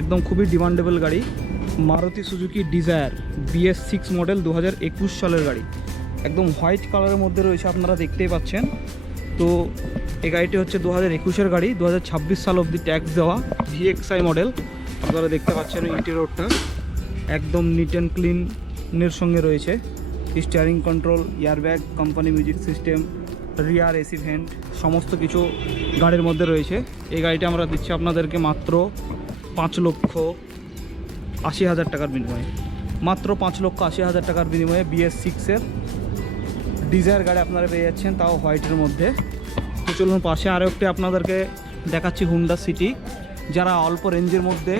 একদম খুবই ডিমান্ডেবল গাড়ি। Maruti Suzuki desire BS6 model 2021 সালের গাড়ি, একদম হোয়াইট কালারের মধ্যে রয়েছে, আপনারা দেখতেই পাচ্ছেন। তো এই গাড়িটি হচ্ছে 2021-এর গাড়ি, 2026 সাল অবধি ট্যাক্স দেওয়া VXI মডেল। আপনারা দেখতে পাচ্ছেন ইন্টেরিয়রটা একদম নিট অ্যান্ড ক্লিনের সঙ্গে রয়েছে। Steering control, airbag, company music system, rear AC vent, সমস্ত কিছু গাড়ির মধ্যে রয়েছে। এই গাড়িটা আমরা দিচ্ছি আপনাদেরকে মাত্র 5,80,000 টাকার বিনিময়ে, মাত্র 5,80,000 টাকার বিনিময়ে BS6-এর ডিজায়ার গাড়ি আপনারা পেয়ে যাচ্ছেন, তাও হোয়াইটের মধ্যে। তো চলুন পাশে আরও একটি আপনাদেরকে দেখাচ্ছি, হুন্ডা সিটি। যারা অল্প রেঞ্জের মধ্যে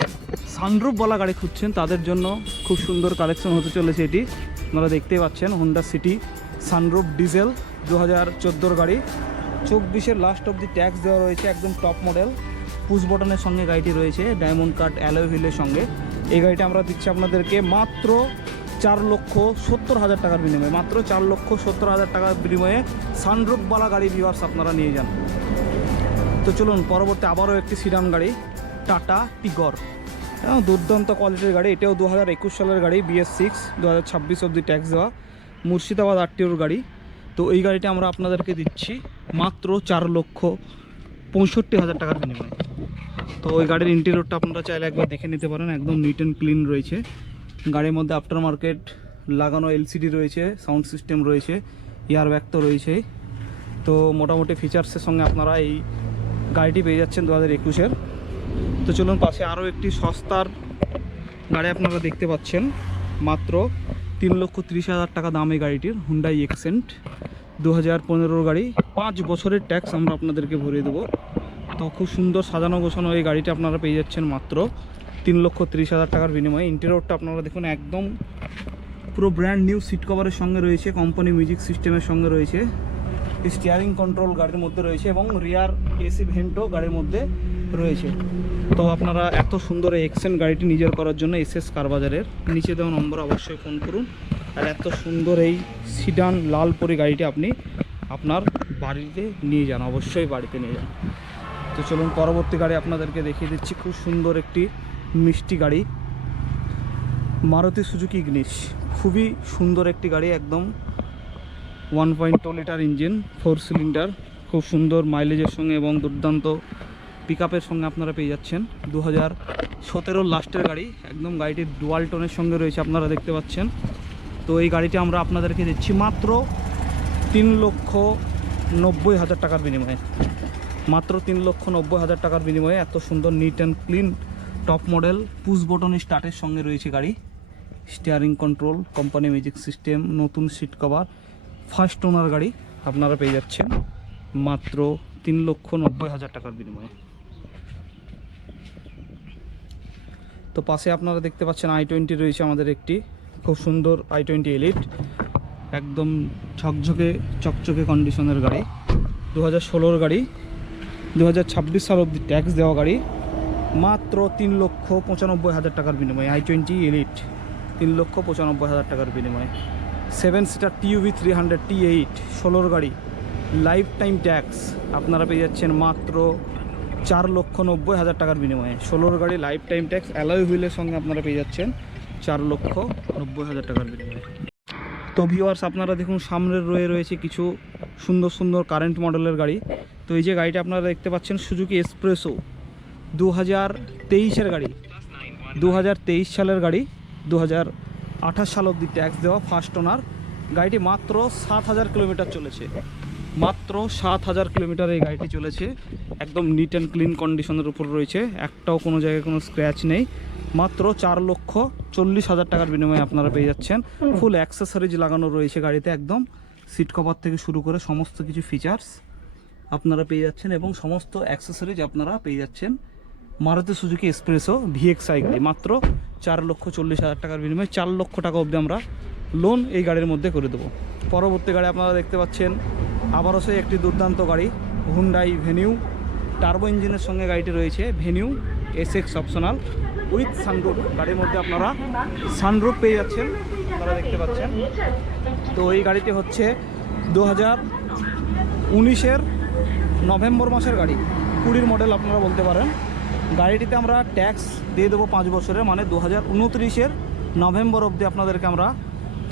সানরুফওয়ালা গাড়ি খুঁজছেন তাদের জন্য খুব সুন্দর কালেকশন হতে চলেছে এটি। আপনারা দেখতেই পাচ্ছেন হুন্ডা সিটি সানরুফ ডিজেল 2014 গাড়ি, 24-এর লাস্ট অবধি ট্যাক্স দেওয়া রয়েছে, একদম টপ মডেল। পুশ বটনের সঙ্গে গাড়িটি রয়েছে, ডায়মন্ড কাট অ্যালয় হুইলের সঙ্গে। এই গাড়িটা আমরা দিচ্ছি আপনাদেরকে মাত্র 4,70,000 টাকার বিনিময়ে, মাত্র 4,70,000 টাকার বিনিময়ে সানরুফওয়ালা গাড়ি ভিউয়ার্স আপনারা নিয়ে যান। তো চলুন পরবর্তী আবারও একটি সিডান গাড়ি, টাটা টিগর, দুর্দান্ত কোয়ালিটির গাড়ি। এটাও 2021 সালের গাড়ি, BS6, 2026 অবধি ট্যাক্স দেওয়া, মুর্শিদাবাদ RTOর গাড়ি। তো এই গাড়িটা আমরা আপনাদেরকে দিচ্ছি মাত্র 4,65,000 টাকার বিনিময়ে। তো ওই গাড়ির ইন্টেরিয়রটা আপনারা চাইলে একবার দেখে নিতে পারেন, একদম নিট অ্যান্ড ক্লিন রয়েছে। গাড়ির মধ্যে আফটার মার্কেট লাগানো LCD রয়েছে, সাউন্ড সিস্টেম রয়েছে, এয়ারব্যাগ তো রয়েছেই। তো মোটামুটি ফিচার্সের সঙ্গে আপনারা এই গাড়িটি পেয়ে যাচ্ছেন 2021-এর। তো চলুন পাশে আরও একটি সস্তার গাড়ি আপনারা দেখতে পাচ্ছেন, মাত্র 3,30,000 টাকা দাম এই গাড়িটির, হুন্ডাই এক্সেন্ট 2015 গাড়ি, 5 বছরের ট্যাক্স আমরা আপনাদেরকে ভরিয়ে দেবো। তো খুব সুন্দর সাজানো গোছানো এই গাড়িটা আপনারা পেয়ে যাচ্ছেন মাত্র 3,30,000 টাকার বিনিময়ে। ইন্টেরিয়রটা আপনারা দেখুন একদম পুরো ব্র্যান্ড নিউ সিট কভারের সঙ্গে রয়েছে, কোম্পানি মিউজিক সিস্টেমের সঙ্গে রয়েছে, স্টিয়ারিং কন্ট্রোল গাড়ির মধ্যে রয়েছে এবং রিয়ার এসি ভেন্টও গাড়ির মধ্যে রয়েছে। তো আপনারা এত সুন্দর এই এক্সেন্ট গাড়িটি নিজের করার জন্য SS কার বাজারের নিচে দেওয়া নম্বর অবশ্যই ফোন করুন। আর এত সুন্দর এই সিডান লাল পরি গাড়িটি আপনি আপনার বাড়িতে নিয়ে যান, অবশ্যই বাড়িতে নিয়ে যান। তো চলুন পরবর্তী গাড়ি আপনাদেরকে দেখিয়ে দিচ্ছি, খুব সুন্দর একটি মিষ্টি গাড়ি, মারুতি সুজুকি ইগনিস, খুবই সুন্দর একটি গাড়ি, একদম 1.2 লিটার ইঞ্জিন, 4 সিলিন্ডার, খুব সুন্দর মাইলেজের সঙ্গে এবং দুর্দান্ত পিকআপের সঙ্গে আপনারা পেয়ে যাচ্ছেন। 2017 লাস্টের গাড়ি, একদম গাড়িটির ডুয়াল টোনের সঙ্গে রয়েছে, আপনারা দেখতে পাচ্ছেন। তো এই গাড়িটি আমরা আপনাদেরকে দিচ্ছি মাত্র 3,90,000 টাকার বিনিময়ে, মাত্র 3,90,000 টাকার বিনিময়ে। এত সুন্দর neat and clean top model, push button স্টার্টের সঙ্গে রয়েছে গাড়ি, steering control, company music system, নতুন সিট কভার, ফার্স্ট ওনার গাড়ি আপনারা পেয়ে যাচ্ছেন মাত্র 3,90,000 টাকার বিনিময়ে। তো পাশে আপনারা দেখতে পাচ্ছেন i20 রয়েছে আমাদের একটি, খুব সুন্দর i20 এলিট, একদম ঝকঝকে চকচকে কন্ডিশনের গাড়ি, 2016 গাড়ি, 2026 সাল অবধি ট্যাক্স দেওয়া গাড়ি, মাত্র 3,95,000 টাকার বিনিময়ে। i20 এলিট 3,95,000 টাকার বিনিময়ে। 7 সিটার TUV 300 T8 16 গাড়ি, লাইফ টাইম ট্যাক্স আপনারা পেয়ে যাচ্ছেন মাত্র 4,90,000 টাকার বিনিময়ে। 16 গাড়ি, লাইফ টাইম ট্যাক্স, অ্যালয় হুইলের সঙ্গে আপনারা পেয়ে যাচ্ছেন 4,90,000 টাকার বিনিময়ে। তো ভিউয়ার্স আপনারা দেখুন সামনের রয়েছে কিছু সুন্দর সুন্দর কারেন্ট মডেলের গাড়ি। তো এই যে গাড়িটা আপনারা দেখতে পাচ্ছেন সুজুকি এক্সপ্রেসো 2023-এর গাড়ি, 2023 সালের গাড়ি, 2028 সাল অবধি ট্যাক্স দেওয়া, ফার্স্ট ওনার গাড়িটি। মাত্র 7,000 কিলোমিটার চলেছে, মাত্র 7,000 কিলোমিটার এই গাড়িটি চলেছে, একদম নিট অ্যান্ড ক্লিন কন্ডিশনের উপর রয়েছে, একটাও কোনো জায়গায় কোনো স্ক্র্যাচ নেই। মাত্র 4,40,000 টাকার বিনিময়ে আপনারা পেয়ে যাচ্ছেন। ফুল অ্যাক্সেসরিজ লাগানো রয়েছে গাড়িতে, একদম সিট কভার থেকে শুরু করে সমস্ত কিছু ফিচার্স আপনারা পেয়ে যাচ্ছেন এবং সমস্ত অ্যাক্সেসরিজ আপনারা পেয়ে যাচ্ছেন মারুতি সুজুকি এক্সপ্রেসো VXI গাড়ি, মাত্র 4,40,000 টাকার বিনিময়ে। 4 লক্ষ টাকা অবধি আমরা লোন এই গাড়ির মধ্যে করে দেবো। পরবর্তী গাড়ি আপনারা দেখতে পাচ্ছেন আবারও সেই একটি দুর্দান্ত গাড়ি, হুন্ডাই ভেনিউ, টার্বো ইঞ্জিনের সঙ্গে গাড়িটি রয়েছে, venue SX optional with sunroof. গাড়ির মধ্যে আপনারা সানরুফ পেয়ে যাচ্ছেন, আপনারা দেখতে পাচ্ছেন। তো এই গাড়িটি হচ্ছে 2019-এর নভেম্বর মাসের গাড়ি, 20 মডেল আপনারা বলতে পারেন। গাড়িটিতে আমরা ট্যাক্স দিয়ে দেবো 5 বছরের, মানে 2029-এর নভেম্বর অবধি আপনাদেরকে আমরা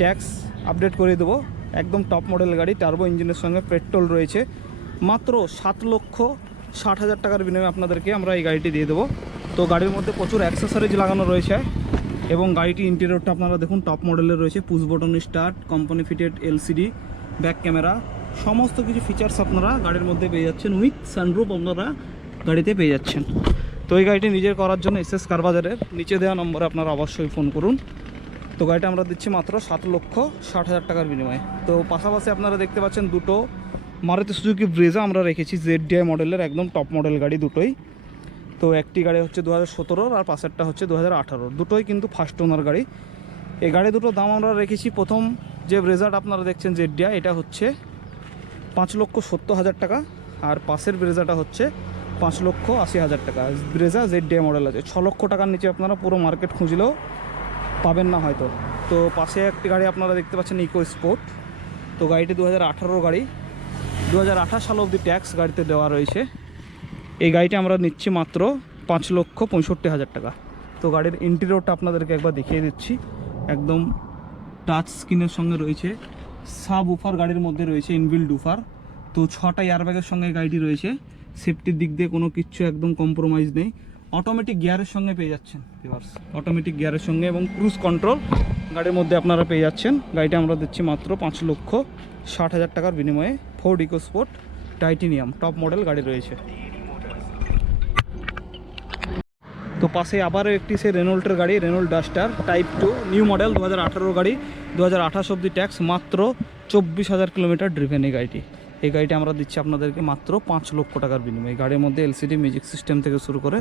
ট্যাক্স আপডেট করে দেবো। একদম টপ মডেল গাড়ি, টার্বো ইঞ্জিনের সঙ্গে পেট্রোল রয়েছে। মাত্র 7,60,000 টাকার বিনিময়ে আপনাদেরকে আমরা এই গাড়িটি দিয়ে দেবো। তো গাড়ির মধ্যে প্রচুর অ্যাক্সেসরিজ লাগানো রয়েছে এবং গাড়িটি ইন্টেরিয়রটা আপনারা দেখুন টপ মডেলের রয়েছে। Push button start, company fitted LCD, back camera, সমস্ত কিছু ফিচার্স আপনারা গাড়ির মধ্যে পেয়ে যাচ্ছেন। উইথ সানরুফ আপনারা গাড়িতে পেয়ে যাচ্ছেন। তো এই গাড়িটি নিজের করার জন্য এসএস কার বাজারের নিচে দেওয়া নম্বরে আপনারা অবশ্যই ফোন করুন। তো গাড়িটা আমরা দিচ্ছি মাত্র 7,60,000 টাকার বিনিময়ে। তো পাশাপাশি আপনারা দেখতে পাচ্ছেন দুটো মারুতি সুজুকি ব্রেজা আমরা রেখেছি, ZDI মডেলের, একদম টপ মডেল গাড়ি দুটোই। তো একটি গাড়ি হচ্ছে 2017 আর পাশেরটা হচ্ছে 2018, দুটোই কিন্তু ফার্স্ট ওনার গাড়ি। এই গাড়ি দুটোর দাম আমরা রেখেছি, প্রথম যে ব্রেজাটা আপনারা দেখছেন ZDI, এটা হচ্ছে 5,70,000 টাকা, আর পাশের ব্রেজাটা হচ্ছে 5,80,000 টাকা। ব্রেজা ZDI মডেল আছে। 6 লক্ষ টাকার নিচে আপনারা পুরো মার্কেট খুঁজলেও পাবেন না হয়তো। তো পাশে একটি গাড়ি আপনারা দেখতে পাচ্ছেন ইকো স্পোর্ট। তো গাড়িটি 2018 গাড়ি, 2028 সাল অবধি ট্যাক্স গাড়িতে দেওয়া রয়েছে। এই গাড়িটি আমরা নিচ্ছি মাত্র 5,65,000 টাকা। তো গাড়ির ইন্টেরিয়রটা আপনাদেরকে একবার দেখিয়ে দিচ্ছি। একদম টাচ স্ক্রিনের সঙ্গে রয়েছে, সাব উফার গাড়ির মধ্যে রয়েছে, ইনবিল্ড উফার। তো 6টা এয়ারব্যাগের সঙ্গে গাড়িটি রয়েছে। সেফটির দিক দিয়ে কোনো কিছু একদম কম্প্রোমাইজ নেই। অটোমেটিক গিয়ারের সঙ্গে পেয়ে যাচ্ছেন ভিউয়ার্স, অটোমেটিক গিয়ারের সঙ্গে, এবং ক্রুজ কন্ট্রোল গাড়ির মধ্যে আপনারা পেয়ে যাচ্ছেন। গাড়িটা আমরা দিচ্ছি মাত্র 5,60,000 টাকার বিনিময়ে। Ford EcoSport titanium top model গাড়ি রয়েছে। তো পাশে আবারও একটি সে রেনল্টের গাড়ি, Renault duster type 2 new model, 2018 গাড়ি, 2028 অবধি ট্যাক্স, মাত্র 24,000 কিলোমিটার ড্রিভেন এই গাড়িটি। এই গাড়িটি আমরা দিচ্ছি আপনাদেরকে মাত্র 5 লক্ষ টাকার বিনিময়ে। গাড়ির মধ্যে এলসিডি মিউজিক সিস্টেম থেকে শুরু করে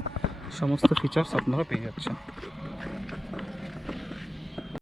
সমস্ত ফিচার্স আপনারা পেয়ে যাচ্ছেন।